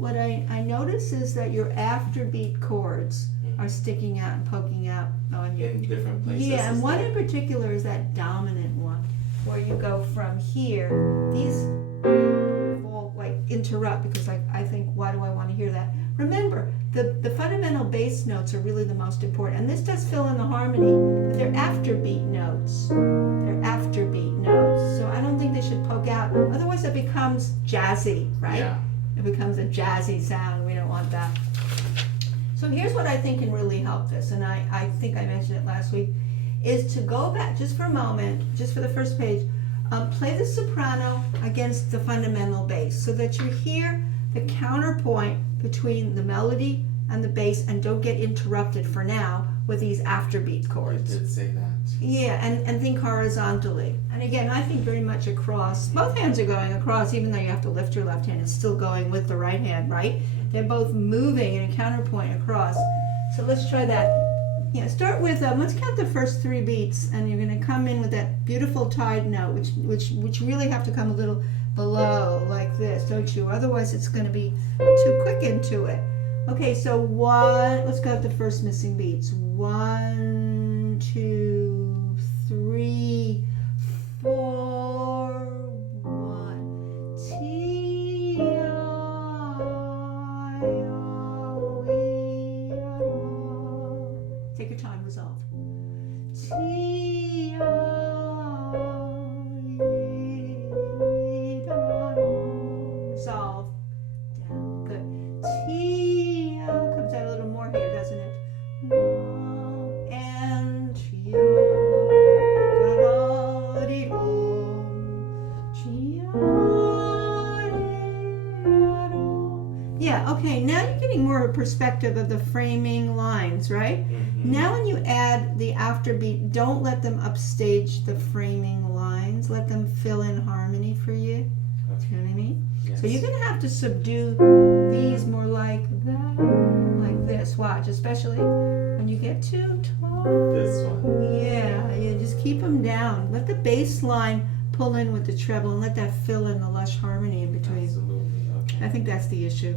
what I notice is that your afterbeat chords are sticking out and poking out on you. In different places. Yeah, and one in particular is that dominant one, where you go from here. These all like interrupt because I think, why do I want to hear that? Remember, the fundamental bass notes are really the most important, and this does fill in the harmony, but they're afterbeat notes. They're afterbeat notes, so I don't think they should poke out. Otherwise, it becomes jazzy, right? Yeah. It becomes a jazzy sound. We don't want that. So here's what I think can really help this, and I think I mentioned it last week, is to go back just for a moment, just for the first page, play the soprano against the fundamental bass so that you hear the counterpoint between the melody and the bass and don't get interrupted for now with these afterbeat chords. You did say that. Yeah, and think horizontally. And again, I think very much across. Both hands are going across, even though you have to lift your left hand. It's still going with the right hand, right? They're both moving in a counterpoint across. So let's try that. Yeah, start with, let's count the first 3 beats, and you're going to come in with that beautiful tied note, which really have to come a little below, like this, don't you? Otherwise, it's going to be too quick into it. Okay, so let's go with the first missing beats. 1, 2, 3, 4, 1. T, I, O, E, O. Take your time, resolve. T, I, E, O. Resolve. Down. Good. T, O. Comes out a little more here, doesn't it? No. And T, O. Da, da, dee, do. T, O. Yeah, okay, now you're getting more of a perspective of the framing lines, right? Now when you add the afterbeat, don't let them upstage the framing lines. Let them fill in harmony for you. Okay. You know what I mean? Yes. So you're going to have to subdue these more like that, like this. Watch, especially when you get too tall. This one. Yeah, just keep them down. Let the bass line pull in with the treble and let that fill in the lush harmony in between. Absolutely. Okay. I think that's the issue.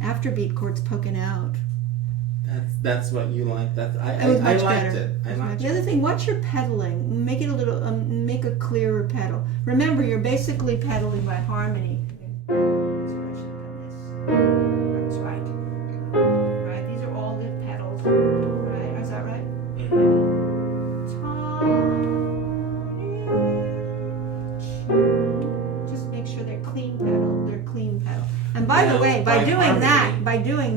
Afterbeat chords poking out. That's what you like. I It was much liked better. it. The other thing, watch your pedaling. Make it a little, make a clearer pedal. Remember, you're basically pedaling by harmony. That's right. Right. These are all the pedals. Right? Is that right? Just make sure they're clean pedal. They're clean pedal. And by the way, by doing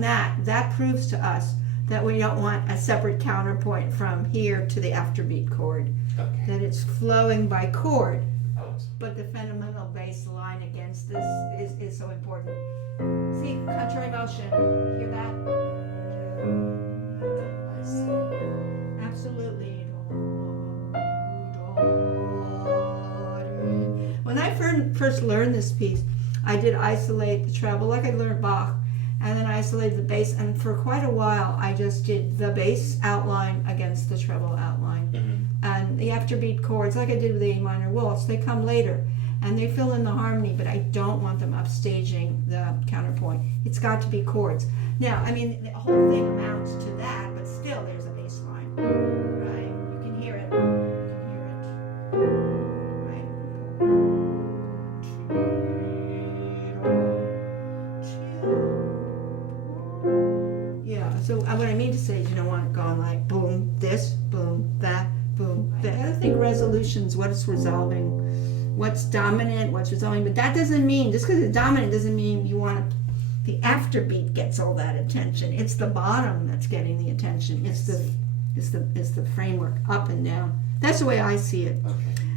that proves to us that we don't want a separate counterpoint from here to the afterbeat chord. Okay. That it's flowing by chord. Oh. But the fundamental bass line against this is so important. See, contrary motion. Hear that? I see. Absolutely. When I first learned this piece, I did isolate the treble like I learned Bach, and then I isolated the bass, and for quite a while I just did the bass outline against the treble outline. And the afterbeat chords, like I did with the A minor waltz, they come later and they fill in the harmony, but I don't want them upstaging the counterpoint. It's got to be chords. Now, I mean, the whole thing amounts to that, but still there's a bass line, right? You can hear it. So what I mean to say is you don't want it going like boom, this, boom, that, boom, that. I think resolution's what it's resolving, what's dominant, what's resolving. But that doesn't mean, just because it's dominant doesn't mean you want to the afterbeat gets all that attention. It's the bottom that's getting the attention. It's the framework up and down. That's the way I see it. Okay.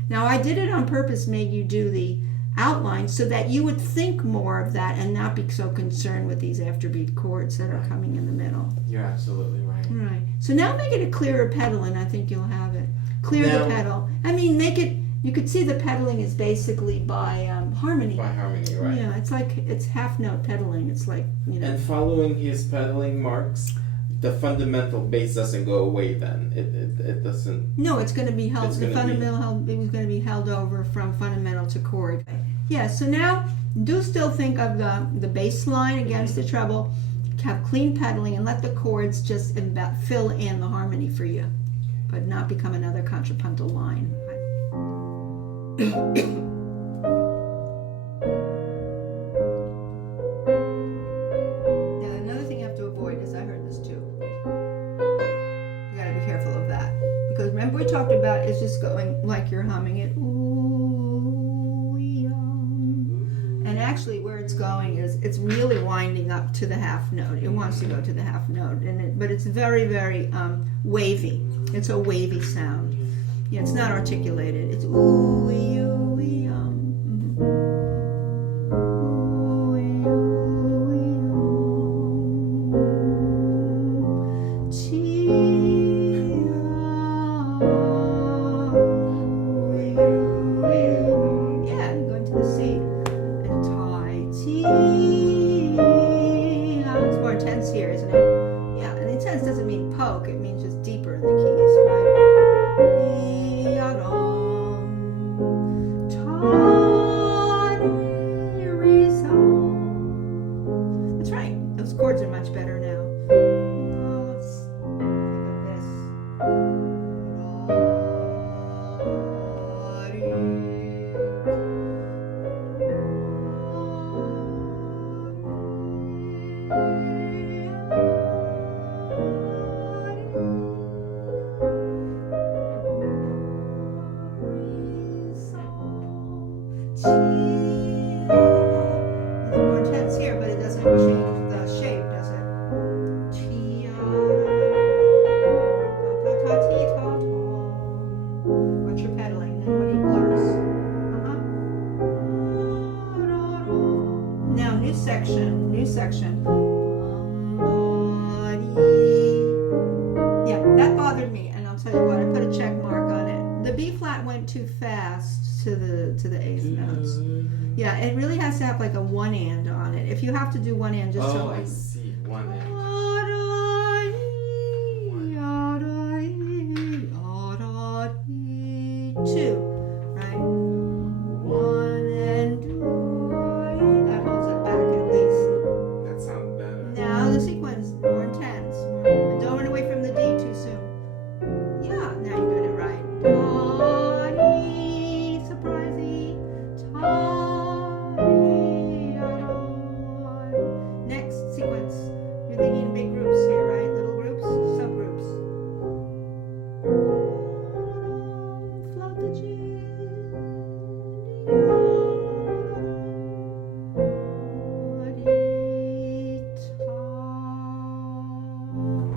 Now I did it on purpose, made you do the outline so that you would think more of that and not be so concerned with these afterbeat chords that are coming in the middle. You're absolutely right. Right. So now make it a clearer pedal and I think you'll have it. Clear Now- the pedal. I mean, make it, you could see the pedaling is basically by harmony. By harmony, right? Yeah, it's like, it's half note pedaling. It's like, you know. And following his pedaling marks, the fundamental bass doesn't go away then. It doesn't. No, it's going to be held. It's The gonna fundamental it was going to be held over from fundamental to chord. Yeah. So now, do still think of the bass line against the treble. Have clean pedaling and let the chords just fill in the harmony for you, but not become another contrapuntal line. Now, another thing you have to avoid is I heard this too. You gotta be careful of that. Because remember we talked about it's just going like you're humming it. Ooh, yum. And actually where it's going is it's really winding up to the half note. It wants to go to the half note, but it's very, very wavy. It's a wavy sound. Yeah, it's not articulated. It's ooh, ooh, yum. New section. Yeah, that bothered me, and I'll tell you what, I put a check mark on it. The B flat went too fast to the eighth notes. Yeah, it really has to have like a one and on it. If you have to do one and, just Oh, like, I see. One and. two, right? One and two. That holds it back at least. That sounds better. Now the sequence, more intense. And don't run away from the D too soon. Yeah, now you're doing it right. Da-dee, surprisey. Ta-dee-da-da. Next sequence. You're thinking big groups here, right? Little groups, subgroups. Float the G.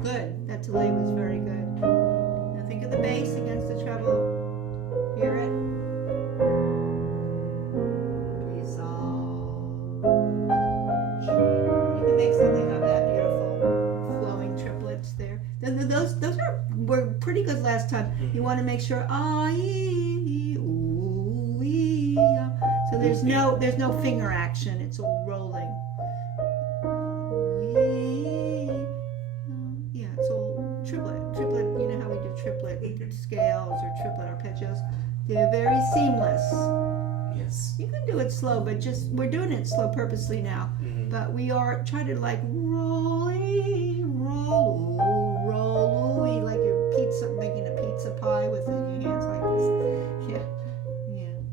Good. That delay was very good. Now think of the bass against the treble. Hear it? You can make something of that beautiful flowing triplets there. Those were pretty good last time. You want to make sure ooh, yeah. So there's no finger action. It's all rolling. Yeah, it's all triplet. You know how we do triplet scales or triplet arpeggios. They're very seamless. Yes. You can do it slow, but we're doing it slow purposely now. Mm-hmm. But we are trying to like roll, like you're making a pizza pie with your hands like this. Yeah,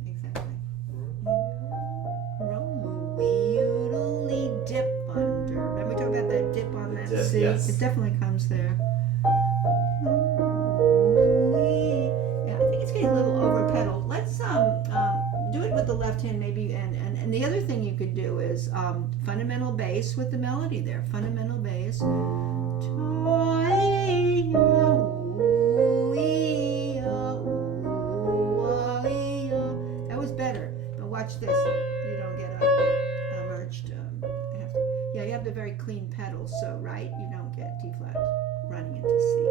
exactly. Roll, dip under. Remember we talked about that dip on that Dip, C? yes. It definitely comes there. Yeah, I think it's getting a little over pedaled. Let's do it with the left hand maybe, and the other thing you could do is is fundamental bass with the melody there. Fundamental bass. That was better. But watch this. You don't get a merged. You have the very clean pedal, so right, you don't get D flat running into C.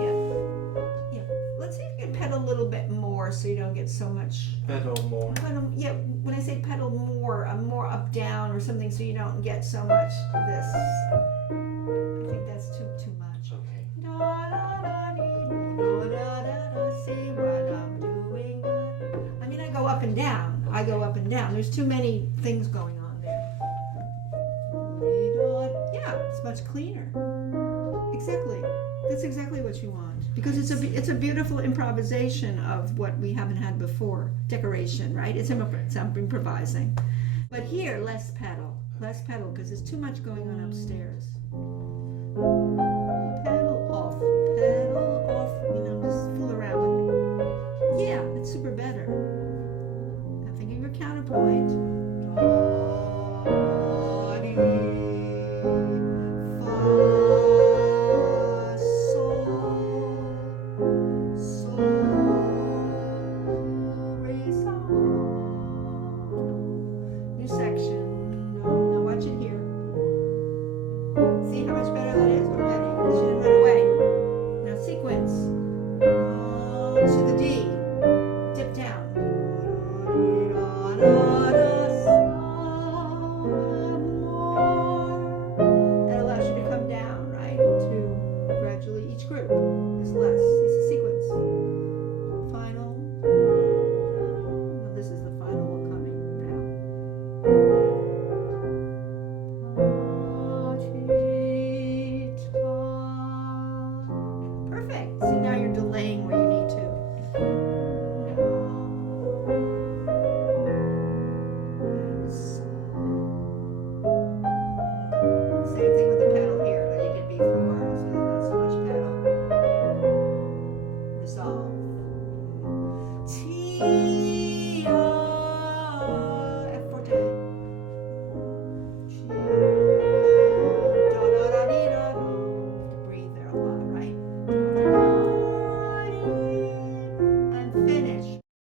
Yeah. Let's see if you can pedal a little bit more, so you don't get so much. Pedal more. Yeah, when I say pedal more, more up down or something, so you don't get so much of this. I think that's too much. Okay. See what I'm doing. I mean, I go up and down. I go up and down. There's too many things going on there. Yeah, it's much cleaner. Exactly. That's exactly what you want, because it's a beautiful improvisation of what we haven't had before. Decoration, right? It's improvising. But here, less pedal, because there's too much going on upstairs. Pedal off. Just fool around with it. Yeah, it's super better. Now think of your counterpoint. New section. Now watch it here. See how much better that is already? She didn't run away. Now sequence. To the D. Dip down. That allows you to come down, right? To gradually each group.